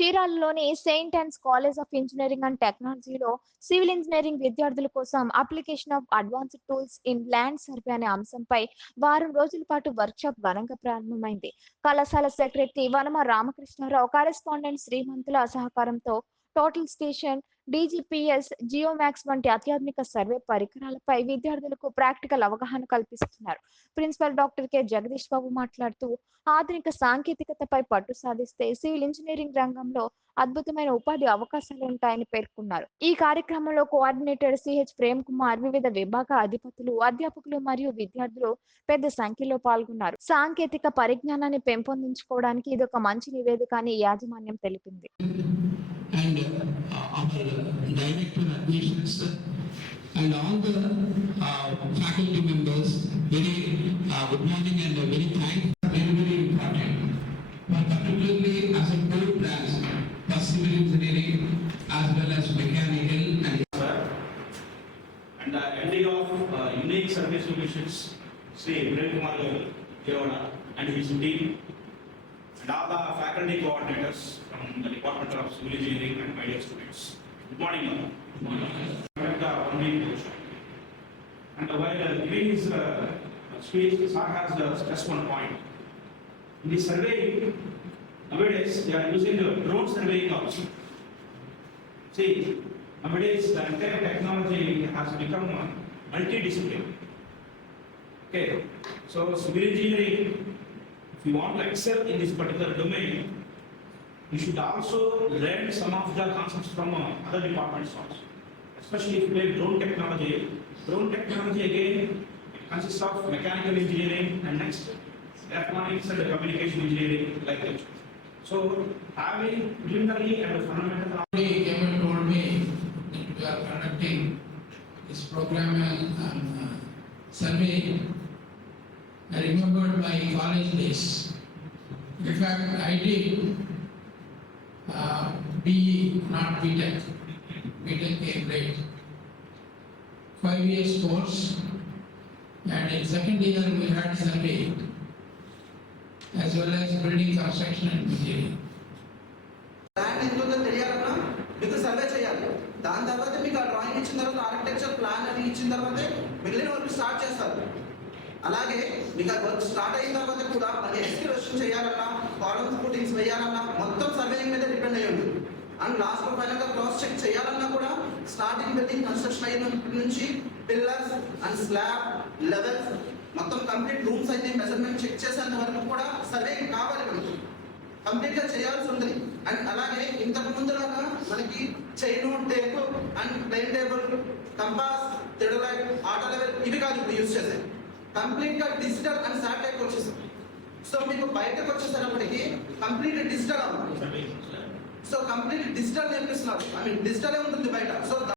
చీరాలలోని saint Ann's college of engineering and టెక్నాలజీలో civil engineering విద్యార్థుల కోసం application of advanced tools in land survey అనే అంశంపై వారం రోజుల పాటు వర్క్షాప్ ఘనంగా ప్రారంభమైంది. కళాశాల సెక్రటరీ వనమ రామకృష్ణారావు, కరెస్పాండెంట్ శ్రీమంతుల సహకారంతో టోటల్ స్టేషన్, డీజీపీఎస్, జియోమాక్స్ వంటి అత్యాధునిక సర్వే పరికరాలపై విద్యార్థులకు ప్రాక్టికల్ అవగాహన కల్పిస్తున్నారు. ప్రిన్సిపల్ డాక్టర్ కె జగదీష్ బాబు మాట్లాడుతూ, ఆధునిక సాంకేతికతపై పట్టు సాధిస్తే సివిల్ ఇంజనీరింగ్ రంగంలో అద్భుతమైన ఉపాధి అవకాశాలు ఉంటాయని పేర్కొన్నారు. ఈ కార్యక్రమంలో కోఆర్డినేటర్ సిహెచ్ ప్రేమ్ కుమార్, వివిధ విభాగ అధిపతులు, అధ్యాపకులు మరియు విద్యార్థులు పెద్ద సంఖ్యలో పాల్గొన్నారు. సాంకేతిక పరిజ్ఞానాన్ని పెంపొందించుకోవడానికి ఇదొక మంచి నివేదిక అని యాజమాన్యం తెలిపింది. And our director admissions and all the faculty members, very good morning and very thanks. Very important, but particularly as a core branch for civil engineering as well as mechanical and MD of Unique Service Solutions, Sri Prem Kumar Jeroda and his team, and all the faculty coordinators from the Department of Civil Engineering and my dear students. Good morning. Good morning. And while giving his speech, sir has stressed one point. In the survey, nowadays they are using the drone surveying also. See, nowadays the entire technology has become multidisciplinary. Okay, so civil engineering, if you want to excel in this particular domain, you should also learn some of the concepts from other departments also. Especially if you take drone technology. Drone technology again consists of mechanical engineering and next electronics and communication engineering like that. So having preliminary and fundamental. He came and told me that we are conducting this program and survey. I remembered my college days. In fact, I did BE, not BTech. BTech came late. 5 years course, and in second year we had survey as well as building construction and engineering. Plan ఎంత ఉందో తెలియాలన్నా మీకు సర్వే చేయాలి. దాని తర్వాత మీకు ఆ డ్రాయింగ్ ఇచ్చిన తర్వాత ఆర్కిటెక్చర్ ప్లాన్ అని ఇచ్చిన తర్వాతే మిగిలిన వర్క్ స్టార్ట్ చేస్తారు. అలాగే మీకు ఆ వర్క్ స్టార్ట్ అయిన తర్వాత కూడా మన ఎక్స్క్యూషన్ చేయాలన్నా, కాలమ్స్ పుటింగ్స్ వేయాలన్నా మొత్తం సర్వేయింగ్ మీద డిపెండ్ అయ్యి ఉంది. అండ్ లాస్ట్ లో ఫైనల్ గా క్రాస్ చెక్ చేయాలన్నా కూడా స్టార్టింగ్ బిల్డింగ్ కన్స్ట్రక్షన్ అయిన నుంచి పిల్లర్స్ అండ్ స్లాబ్ లెవెల్స్ మొత్తం కంప్లీట్ రూమ్స్ అయితే మెజర్మెంట్ చెక్ చేసేంత వరకు కూడా సర్వేయింగ్ కావాలి. మనకి కంప్లీట్ గా చేయాల్సి ఉంటుంది. అండ్ అలాగే ఇంతకు ముందులాగా మనకి chain tape and plane table, compass, theodolite, auto level ఇవి కాదు ఇప్పుడు యూజ్ చేసేది. కంప్లీట్ గా డిజిటల్ అండ్ శాటిలైట్ వచ్చేసింది. సో మీకు బయటకు వచ్చేసరికి కంప్లీట్ డిజిటల్ అవుతుంది. సో కంప్లీట్ డిజిటల్ నేర్పిస్తున్నారు. ఐ మీన్ డిజిటలే ఉంటుంది బయట. సో